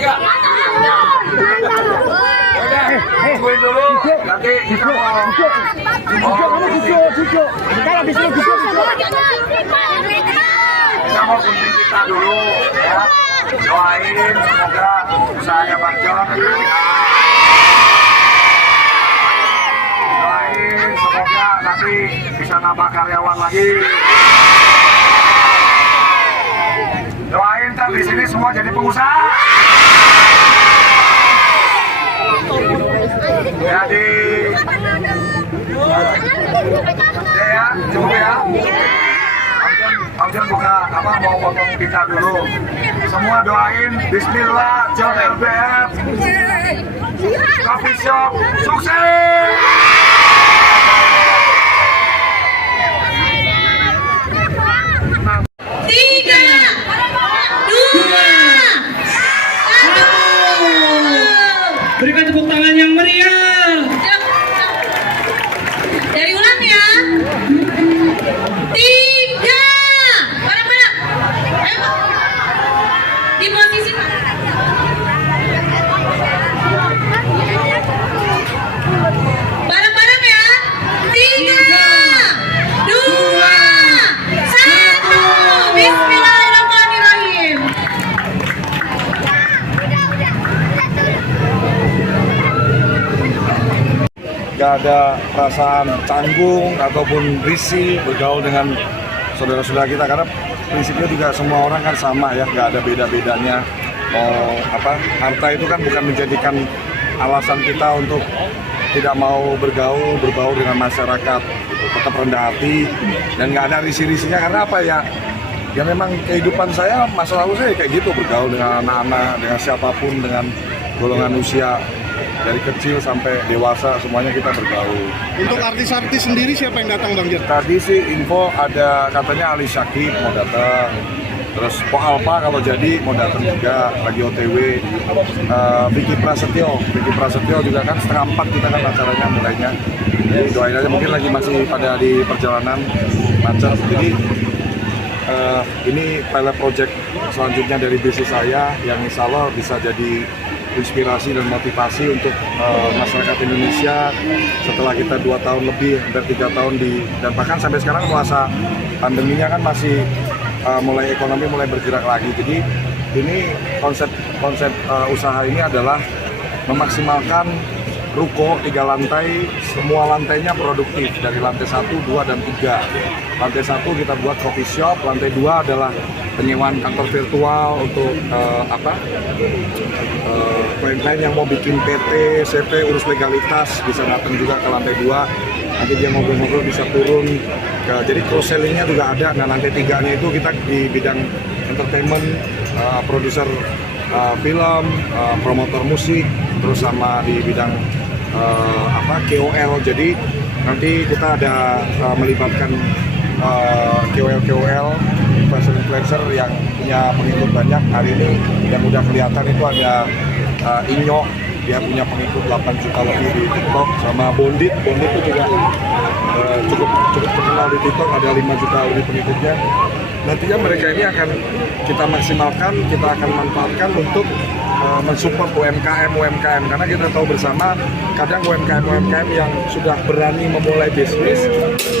nggak? Udah, tungguin dulu. Nanti kita mau. Duduk. Kalau di sini duduk. Kita mau gunting kita dulu, ya. Doain semoga usahanya Bang John. Doain semoga nanti bisa nambah karyawan lagi. Doain ntar di sini semua jadi pengusaha. Jadi, ya, cukup ya. Bang John buka apa mau potong kita dulu. Semua doain Bismillah John LBF Coffee Shop sukses. Berikan tepuk tangan yang meriah. Dari ulang ya. 3. Bareng-bareng. Ayo. Di posisi. Bareng-bareng ya. 3, 2, 1. Bismillahirrahmanirrahim. Gak ada perasaan canggung ataupun risih bergaul dengan saudara-saudara kita, karena prinsipnya juga semua orang kan sama ya, gak ada beda-bedanya. Harta itu kan bukan menjadikan alasan kita untuk tidak mau berbaur dengan masyarakat, tetap rendah hati dan gak ada risih-risihnya. Karena apa ya? Ya memang kehidupan saya, masa lalu saya kayak gitu, bergaul dengan anak-anak, dengan siapapun, dengan golongan usia dari kecil sampai dewasa semuanya kita bergaul. Untuk artis-artis sendiri siapa yang datang Bang John? Tadi sih info ada katanya Ali Syakib mau datang, terus Po Alpa kalau jadi mau datang juga, lagi OTW. Vicky Prasetyo juga kan setengah 4 kita kan acaranya mulainya. Jadi doain aja, mungkin lagi masih pada di perjalanan macet. Jadi ini pilot project selanjutnya dari bisnis saya yang insya Allah bisa jadi inspirasi dan motivasi untuk masyarakat Indonesia setelah kita 2 tahun lebih, hampir 3 tahun dan bahkan sampai sekarang masa pandeminya kan masih ekonomi mulai bergerak lagi. Jadi ini konsep usaha ini adalah memaksimalkan ruko 3 lantai, semua lantainya produktif dari lantai 1, 2, dan 3. Lantai 1 kita buat coffee shop, lantai 2 adalah penyewaan kantor virtual untuk klien-klien yang mau bikin PT, CP, urus legalitas bisa datang juga ke lantai 2. Nanti dia ngobrol-ngobrol bisa turun. Jadi cross sellingnya juga ada. Nah lantai 3-nya itu kita di bidang entertainment, produser film, promotor musik, terus sama di bidang KOL. Jadi nanti kita ada melibatkan KOL, influencer yang punya pengikut banyak. Hari ini yang udah kelihatan itu ada Inyo, dia punya pengikut 8 juta lebih di TikTok, sama Bondit itu juga cukup terkenal di TikTok, ada 5 juta lebih pengikutnya. Nantinya mereka ini akan kita maksimalkan, kita akan manfaatkan untuk mensupport UMKM, karena kita tahu bersama kadang UMKM yang sudah berani memulai bisnis,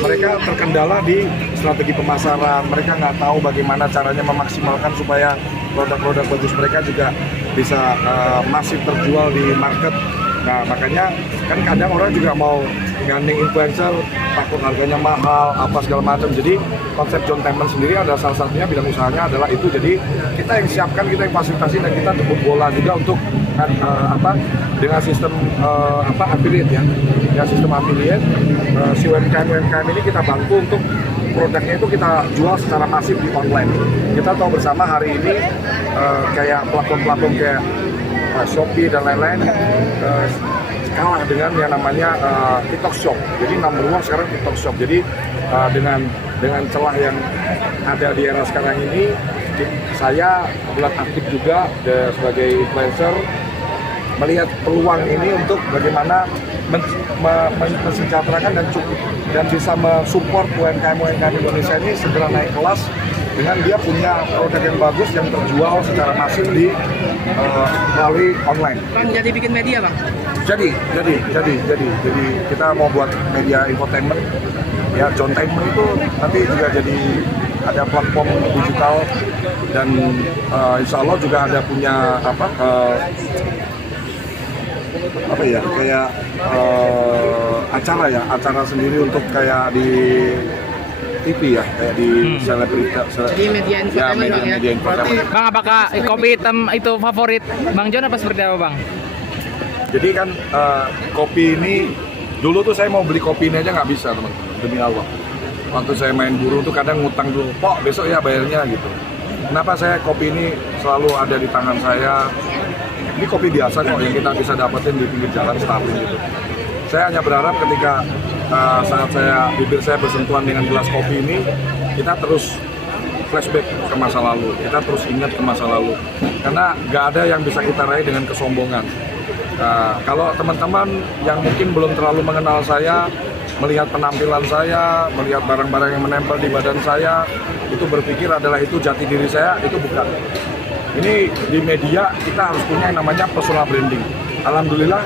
mereka terkendala di strategi pemasaran. Mereka nggak tahu bagaimana caranya memaksimalkan supaya produk-produk bagus mereka juga bisa masif terjual di market. Nah makanya kan kadang orang juga mau gandeng influencer, takut harganya mahal, apa segala macam. Jadi konsep John Tainment sendiri adalah salah satunya bidang usahanya adalah itu. Jadi kita yang siapkan, kita yang fasilitasi, dan kita jemput bola juga untuk dengan sistem affiliate ya. Dengan sistem affiliate, si UMKM ini kita bantu untuk produknya itu kita jual secara masif di online. Kita tahu bersama hari ini kayak platform-platform kayak Shopee dan lain-lain kalah dengan yang namanya TikTok Shop. Jadi number one sekarang TikTok Shop. Jadi dengan celah yang ada di era sekarang ini, saya buat aktif juga sebagai influencer, melihat peluang ini untuk bagaimana mensejahterakan dan bisa mensupport UMKM Indonesia ini segera naik kelas dengan dia punya produk yang bagus yang terjual secara masif di melalui online. Bang, jadi bikin media, Bang? Jadi kita mau buat media infotainment ya. Johntainment itu nanti juga jadi ada platform digital dan insya Allah juga ada punya apa ya kayak acara sendiri untuk kayak di TV ya, kayak di selebritas. Jadi media infotainment, Bang, ya? Media infotainment. Bang, apakah kopi hitam itu favorit Bang John apa seperti apa, Bang? Jadi kan kopi ini dulu tuh saya mau beli kopi ini aja nggak bisa, teman, demi Allah. Waktu saya main guru tuh kadang ngutang dulu, Pok besok ya bayarnya gitu. Kenapa saya kopi ini selalu ada di tangan saya? Ini kopi biasa kok yang kita bisa dapetin di pinggir jalan Starling gitu. Saya hanya berharap ketika saat bibir saya bersentuhan dengan gelas kopi ini, kita terus flashback ke masa lalu, kita terus ingat ke masa lalu. Karena nggak ada yang bisa kita raih dengan kesombongan. Kalau teman-teman yang mungkin belum terlalu mengenal saya, melihat penampilan saya, melihat barang-barang yang menempel di badan saya, itu berpikir adalah itu jati diri saya, itu bukan. Ini di media kita harus punya yang namanya personal branding. Alhamdulillah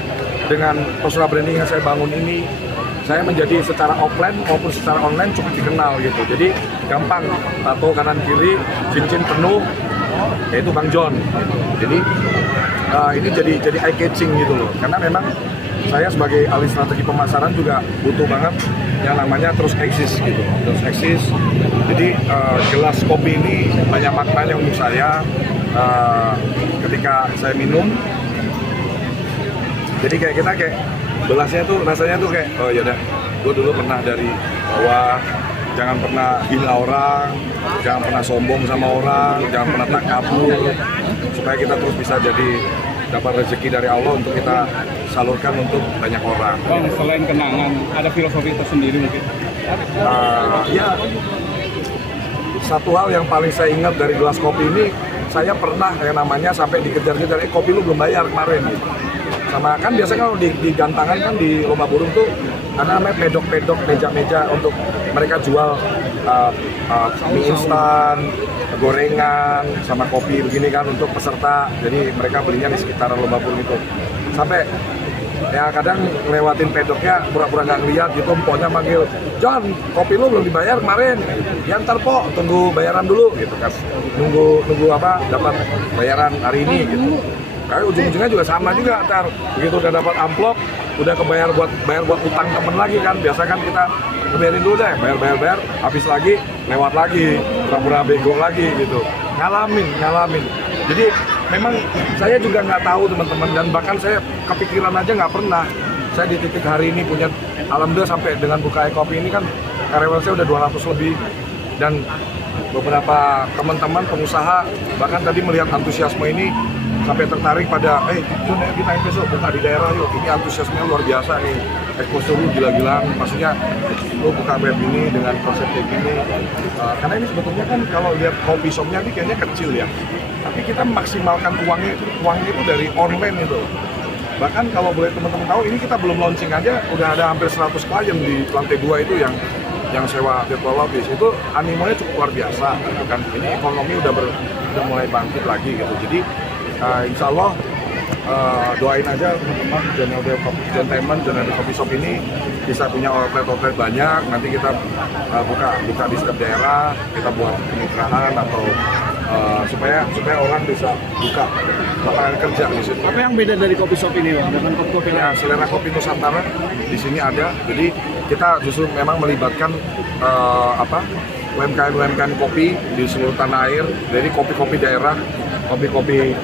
dengan personal branding yang saya bangun ini, saya menjadi secara offline maupun secara online cukup dikenal gitu. Jadi gampang, tato kanan kiri, cincin penuh, yaitu Bang John. Jadi ini jadi eye catching gitu loh. Karena memang saya sebagai ahli strategi pemasaran juga butuh banget yang namanya terus eksis gitu. Terus eksis. Jadi gelas kopi ini banyak maknanya untuk saya ketika saya minum. Jadi kita gelasnya tuh rasanya tuh kayak, oh yaudah, gue dulu pernah dari bawah, jangan pernah hina orang, jangan pernah sombong sama orang, jangan pernah takabur, supaya kita terus bisa jadi dapat rezeki dari Allah untuk kita salurkan untuk banyak orang. Bang, selain kenangan, ada filosofi tersendiri mungkin? Ya, satu hal yang paling saya ingat dari gelas kopi ini, saya pernah yang namanya sampai dikejar-kejar, kopi lu belum bayar kemarin. Sama kan biasanya kalau di gantangan kan di lomba burung tuh ada namanya pedok-pedok, meja-meja untuk mereka jual mie instan, gorengan, sama kopi begini kan untuk peserta. Jadi mereka belinya di sekitaran lomba burung itu. Sampai ya kadang lewatin pedoknya pura-pura nggak ngeliat gitu, empoknya manggil, John, kopi lu belum dibayar kemarin. Ya ntar Pok, tunggu bayaran dulu gitu kan. Nunggu apa dapat bayaran hari ini gitu. Kayak ujung-ujungnya juga sama juga, ntar begitu udah dapat amplop, udah bayar buat utang temen lagi kan. Biasa kan kita bayarin dulu deh, bayar, habis lagi, lewat lagi, pura-pura bego lagi gitu. Ngalamin. Jadi memang saya juga nggak tahu teman-teman, dan bahkan saya kepikiran aja nggak pernah. Saya di titik hari ini punya, alhamdulillah sampai dengan buka kopi ini kan karyawan saya udah 200 lebih, dan beberapa teman-teman pengusaha bahkan tadi melihat antusiasme ini sampai tertarik pada, John, kita besok buka di daerah yuk, ini antusiasmenya luar biasa nih, exposure lu gila-gilaan, maksudnya lu buka web ini dengan konsep kayak gini, karena ini sebetulnya kan kalau lihat kopi shopnya ini kayaknya kecil ya, tapi kita maksimalkan uangnya itu dari online itu. Bahkan kalau boleh teman-teman tahu, ini kita belum launching aja, udah ada hampir 100 klien di lantai 2 itu yang sewa virtual office, itu animonya cukup luar biasa gitu kan. Ini ekonomi udah mulai bangkit lagi gitu. Jadi insya Allah doain aja teman-teman Johntainment, Johntainment Coffee Shop ini bisa punya outlet banyak. Nanti kita buka di setiap daerah, kita buat kemitraan atau supaya orang bisa buka lapangan kerja di situ. Apa yang beda dari kopi shop ini, Bang? Dengan kopi Ya, selera kopi Nusantara di sini ada. Jadi kita justru memang melibatkan UMKM kopi di seluruh tanah air. Jadi kopi-kopi daerah, kopi-kopi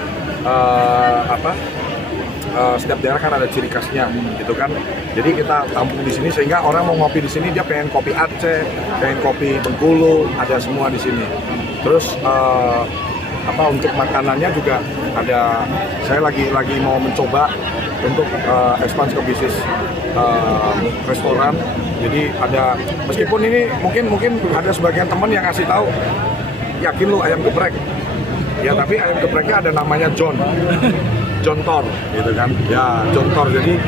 setiap daerah kan ada ciri khasnya gitu kan. Jadi kita tampung di sini sehingga orang mau ngopi di sini dia pengen kopi Aceh, pengen kopi Bengkulu, ada semua di sini. Terus untuk makanannya juga ada. Saya lagi mau mencoba untuk ekspansi ke bisnis restoran. Jadi ada, meskipun ini mungkin ada sebagian teman yang ngasih tahu, yakin lu ayam geprek. Ya tapi ayam gepreknya ada namanya Jontor gitu kan. Ya Jontor, jadi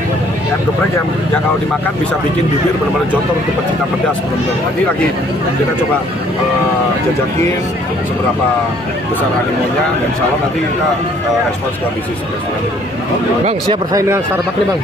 ayam geprek yang kalau dimakan bisa bikin bibir benar-benar jontor untuk pecinta pedas benar-benar. Nanti lagi kita coba jajakin seberapa besar animonya, dan insya Allah nanti kita ekspor ke bisnis restoran. Bang, siap bersaing dengan Starbucks nih Bang?